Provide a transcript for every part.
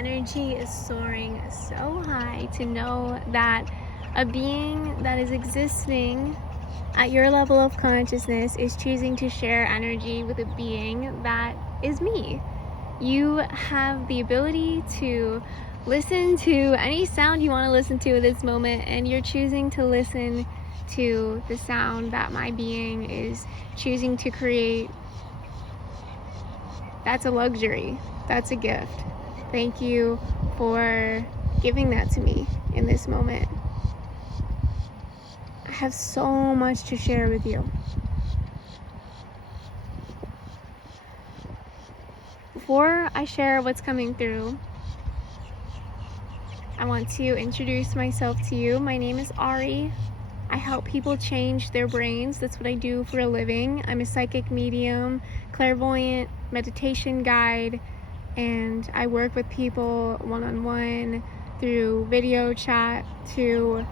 energy is soaring so high to know that a being that is existing at your level of consciousness is choosing to share energy with a being that is me. You have the ability to listen to any sound you want to listen to at this moment, and you're choosing to listen to the sound that my being is choosing to create. That's a luxury. That's a gift. Thank you for giving that to me in this moment. I have so much to share with you. Before I share what's coming through, I want to introduce myself to you. My name is Ari. I help people change their brains. That's what I do for a living. I'm a psychic medium, clairvoyant, meditation guide, and I work with people one-on-one through video chat to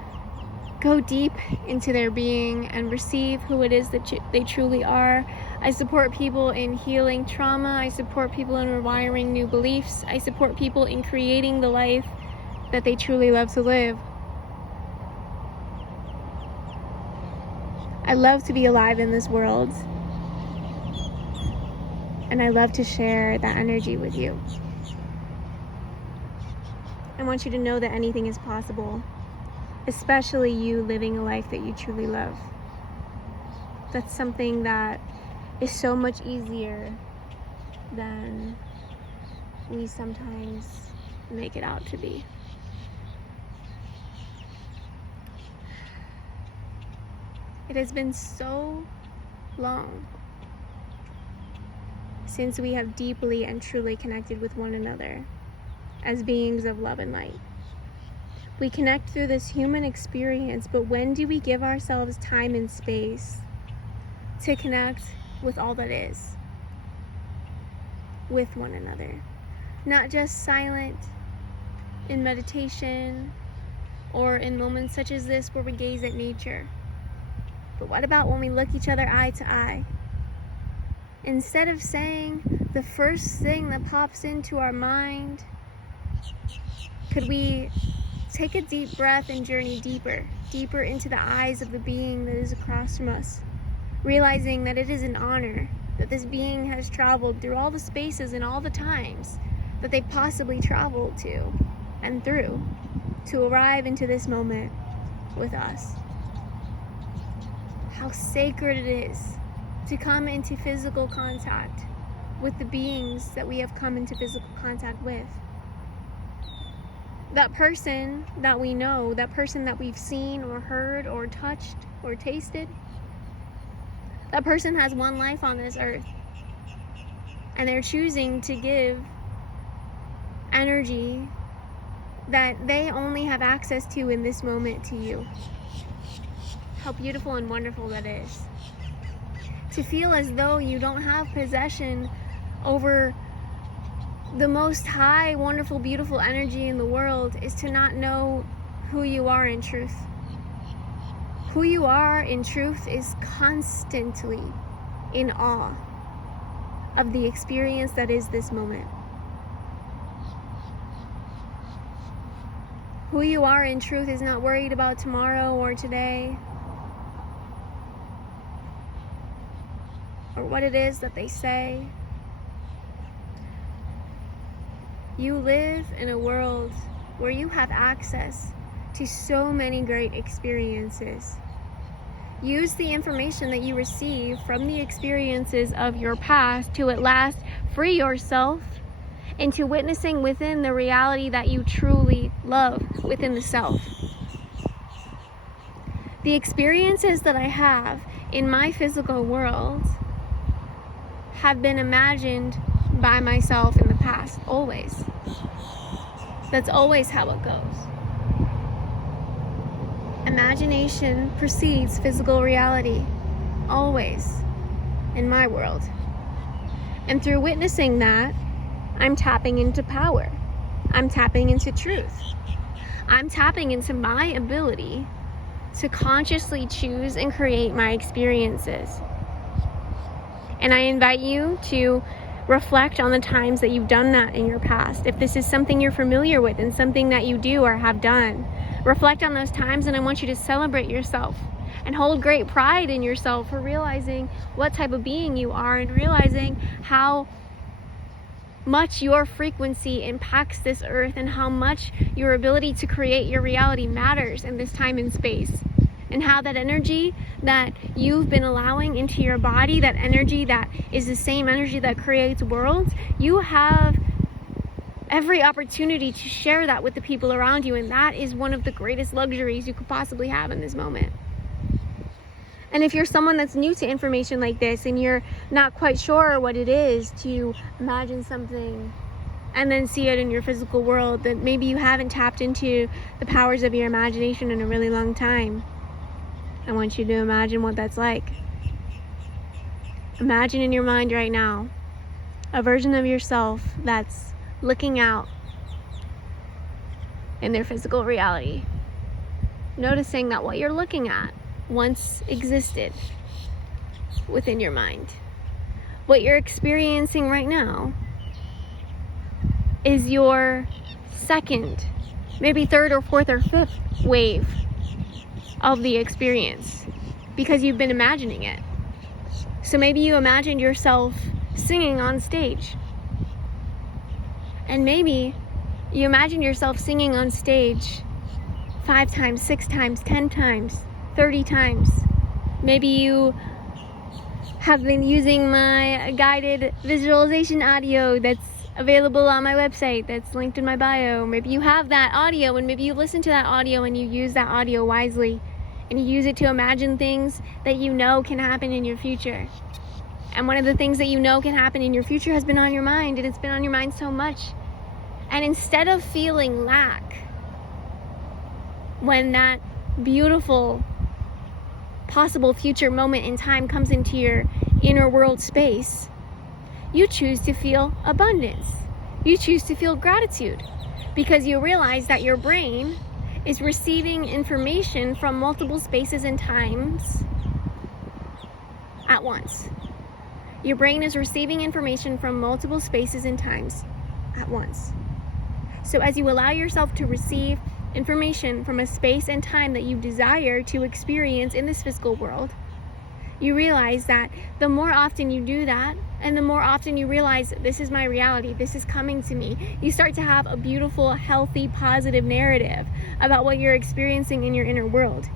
go deep into their being and receive who it is that they truly are. I support people in healing trauma. I support people in rewiring new beliefs. I support people in creating the life that they truly love to live. I love to be alive in this world, and I love to share that energy with you. I want you to know that anything is possible, especially you living a life that you truly love. That's something that is so much easier than we sometimes make it out to be. It has been so long since we have deeply and truly connected with one another as beings of love and light. We connect through this human experience, but when do we give ourselves time and space to connect with all that is, with one another? Not just silent in meditation or in moments such as this where we gaze at nature. But what about when we look each other eye to eye? Instead of saying the first thing that pops into our mind, could we take a deep breath and journey deeper into the eyes of the being that is across from us, realizing that it is an honor that this being has traveled through all the spaces and all the times that they possibly traveled to and through to arrive into this moment with us. How sacred it is to come into physical contact with the beings that we have come into physical contact with. That person that we know, that person that we've seen or heard or touched or tasted, that person has one life on this earth, and they're choosing to give energy that they only have access to in this moment to you. How beautiful and wonderful that is. To feel as though you don't have possession over the most high, wonderful, beautiful energy in the world is to not know who you are in truth. Who you are in truth is constantly in awe of the experience that is this moment. Who you are in truth is not worried about tomorrow or today, or what it is that they say. You live in a world where you have access to so many great experiences. Use the information that you receive from the experiences of your past to at last free yourself into witnessing within the reality that you truly love within the self. The experiences that I have in my physical world have been imagined by myself in the past, always. That's always how it goes. Imagination precedes physical reality, always, in my world. And through witnessing that, I'm tapping into power. I'm tapping into truth. I'm tapping into my ability to consciously choose and create my experiences. And I invite you to reflect on the times that you've done that in your past. If this is something you're familiar with and something that you do or have done, reflect on those times, and I want you to celebrate yourself and hold great pride in yourself for realizing what type of being you are and realizing how much your frequency impacts this earth and how much your ability to create your reality matters in this time and space. And how that energy that you've been allowing into your body, that energy that is the same energy that creates worlds, you have every opportunity to share that with the people around you. And that is one of the greatest luxuries you could possibly have in this moment. And if you're someone that's new to information like this and you're not quite sure what it is to imagine something and then see it in your physical world, that maybe you haven't tapped into the powers of your imagination in a really long time, I want you to imagine what that's like. Imagine in your mind right now a version of yourself that's looking out in their physical reality, noticing that what you're looking at once existed within your mind. What you're experiencing right now is your second, maybe third or fourth or fifth wave of the experience because you've been imagining it. So maybe you imagined yourself singing on stage. And maybe you imagined yourself singing on stage 5 times, 6 times, 10 times, 30 times. Maybe you have been using my guided visualization audio that's available on my website that's linked in my bio. Maybe you have that audio and maybe you listen to that audio and you use that audio wisely and you use it to imagine things that you know can happen in your future. And one of the things that you know can happen in your future has been on your mind, and it's been on your mind so much. And instead of feeling lack when that beautiful possible future moment in time comes into your inner world space, you choose to feel abundance. You choose to feel gratitude because you realize that your brain is receiving information from multiple spaces and times at once. Your brain is receiving information from multiple spaces and times at once. So as you allow yourself to receive information from a space and time that you desire to experience in this physical world, you realize that the more often you do that, and the more often you realize this is my reality, this is coming to me, you start to have a beautiful, healthy, positive narrative about what you're experiencing in your inner world.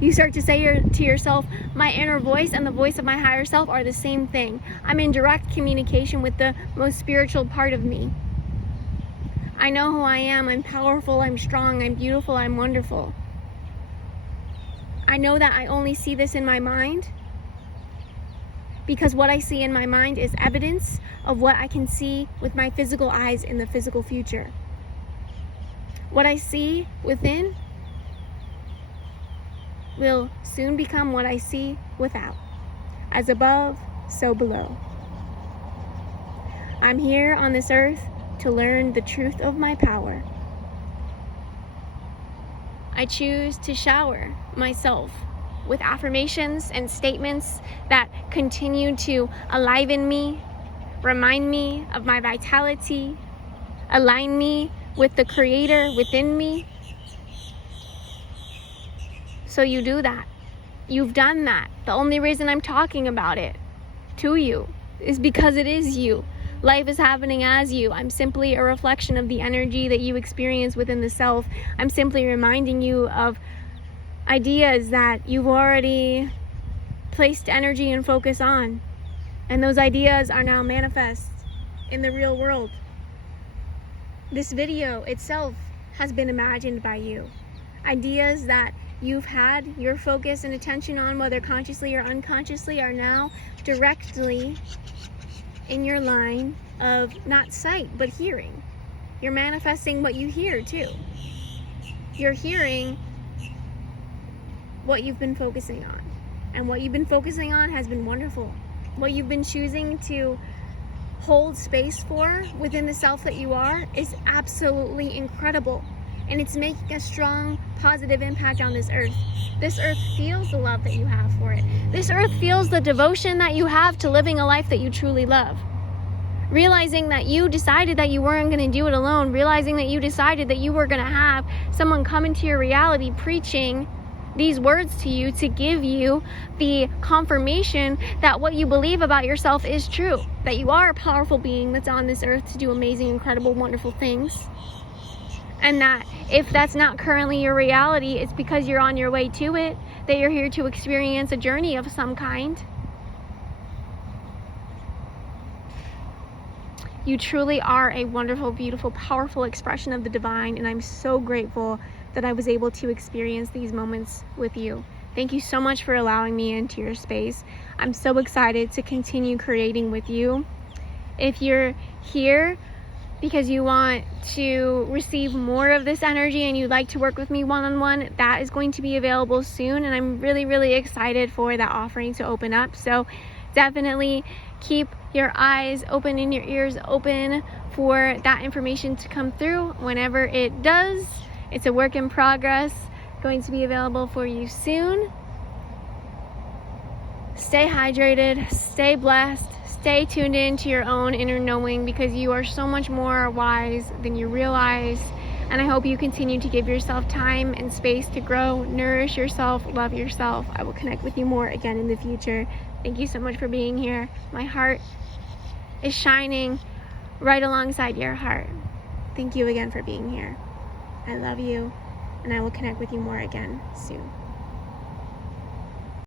You start to say to yourself, my inner voice and the voice of my higher self are the same thing. I'm in direct communication with the most spiritual part of me. I know who I am. I'm powerful, I'm strong, I'm beautiful, I'm wonderful. I know that I only see this in my mind because what I see in my mind is evidence of what I can see with my physical eyes in the physical future. What I see within will soon become what I see without. As above, so below. I'm here on this earth to learn the truth of my power. I choose to shower myself with affirmations and statements that continue to enliven me, remind me of my vitality, align me with the Creator within me. So you do that. You've done that. The only reason I'm talking about it to you is because it is you. Life is happening as you. I'm simply a reflection of the energy that you experience within the self. I'm simply reminding you of ideas that you've already placed energy and focus on. And those ideas are now manifest in the real world. This video itself has been imagined by you. Ideas that you've had your focus and attention on, whether consciously or unconsciously, are now directly in your line of not sight, but hearing. You're manifesting what you hear too. You're hearing what you've been focusing on. And what you've been focusing on has been wonderful. What you've been choosing to hold space for within the self that you are is absolutely incredible. And it's making a strong, positive impact on this earth. This earth feels the love that you have for it. This earth feels the devotion that you have to living a life that you truly love. realizing that you decided that you weren't going to do it alone, realizing that you decided that you were going to have someone come into your reality preaching these words to you to give you the confirmation that what you believe about yourself is true, that you are a powerful being that's on this earth to do amazing, incredible, wonderful things. And that if that's not currently your reality, it's because you're on your way to it, that you're here to experience a journey of some kind. You truly are a wonderful, beautiful, powerful expression of the divine, and I'm so grateful that I was able to experience these moments with you. Thank you so much for allowing me into your space. I'm so excited to continue creating with you. If you're here because you want to receive more of this energy and you'd like to work with me one-on-one, that is going to be available soon, and I'm really, really excited for that offering to open up. So definitely keep your eyes open and your ears open for that information to come through whenever it does. It's a work in progress, going to be available for you soon. Stay hydrated, stay blessed, stay tuned in to your own inner knowing, because you are so much more wise than you realize. And I hope you continue to give yourself time and space to grow, nourish yourself, love yourself. I will connect with you more again in the future. Thank you so much for being here. My heart is shining right alongside your heart. Thank you again for being here. I love you, and I will connect with you more again soon.